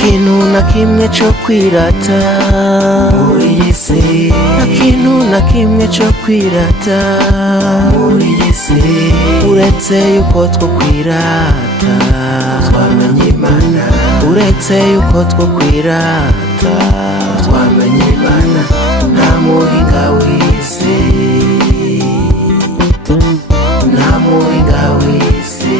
kintu na kimwe cyo kwirata muri iyi si, nta kintu na kimwe cyo kwirata muri iyi si, uretse yuko two kwirata twamenye Imana, uretse yuko two kwirata twamenye Imana, nta muhinga w'isi, nta muhinga w'isi.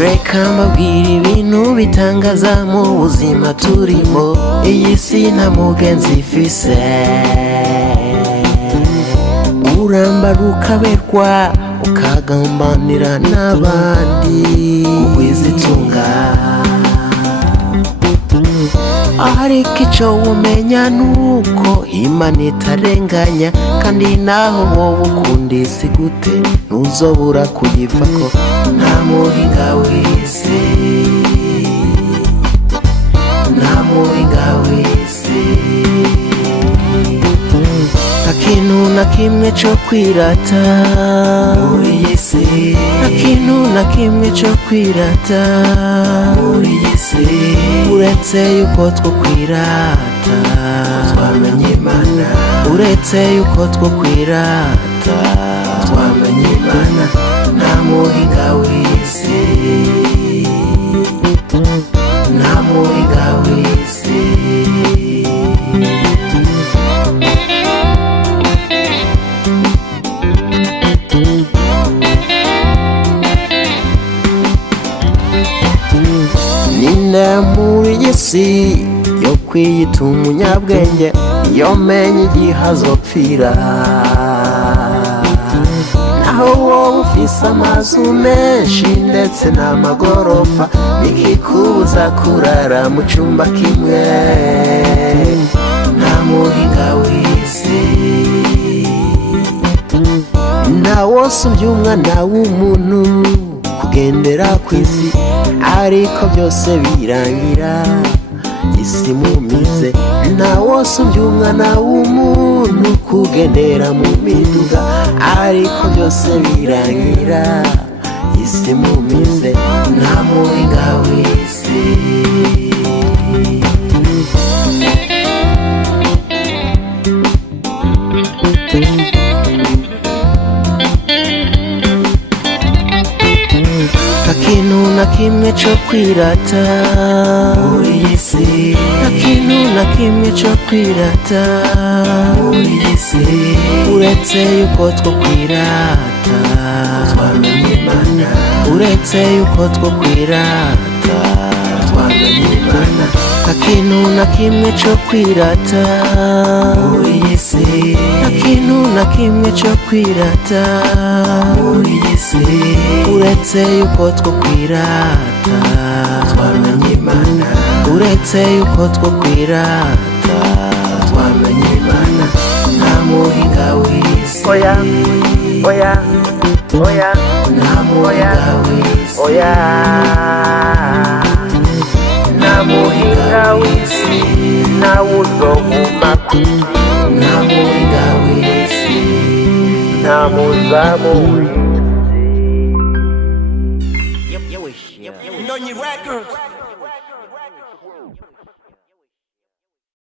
Reka mbabwire ibintu bitangaza mu buzima turimo, iyi si nta mugenzi ifise, urambara ukaberwa ukagambanira n'abandi uwizitunga, ariko icyo umenya nuko Imana itarenganya, kandi naho wowe ukunda isi gute ntuzobura kuyivako, nta muhinga w'isi, nta muhinga w'isi. Nta kintu na kimwe cyo kwirata muri iyi si, nta kintu na kimwe cyo kwirata muri iyi si, uretse yuko two kwirata twamenye Imana, uretse yuko two kwirata twamenye Imana, nta muhinga w'isi, nta muhinga w'isi. Ninde muri iyi si yo kwiyita umunyabwenge, yo menya igihe azopfira, naho wowe ufise amazu menshi ndetse n'amagorofa, bikikubuza kurara mu cyumba kimwe, nta muhinga w'isi, nta wosumbya umwana w'umuntu kugendera ku isi, ariko byose birangira isi mumize, nta wosumbya umwana w'umuntu kugendera mu miduga, ariko byose birangira isi mumize, nta muhinga w'isi. Nta kintu na kimwe cyo kwirata muri iyi si, nta kintu na kimwe cyo kwirata muri iyi si, uretse yuko two kwirata twamenye Imana, uretse yuko two kwirata twamenye Imana, nta kintu na kimwe cyo kwirata muri iyi si, nta kintu na kimwe cyo kwirata muri iyi si, uretse yuko two kwirata twamenye Imana, uretse yuko two kwirata twamenye Imana, nta muhinga w'isi, oya oya oya, nta muhinga w'isi, oya, nta muhinga w'isi, nawe uzoguma ku isi, nta muhinga w'isi, nta muzamu w'isi. Ndonyi Records.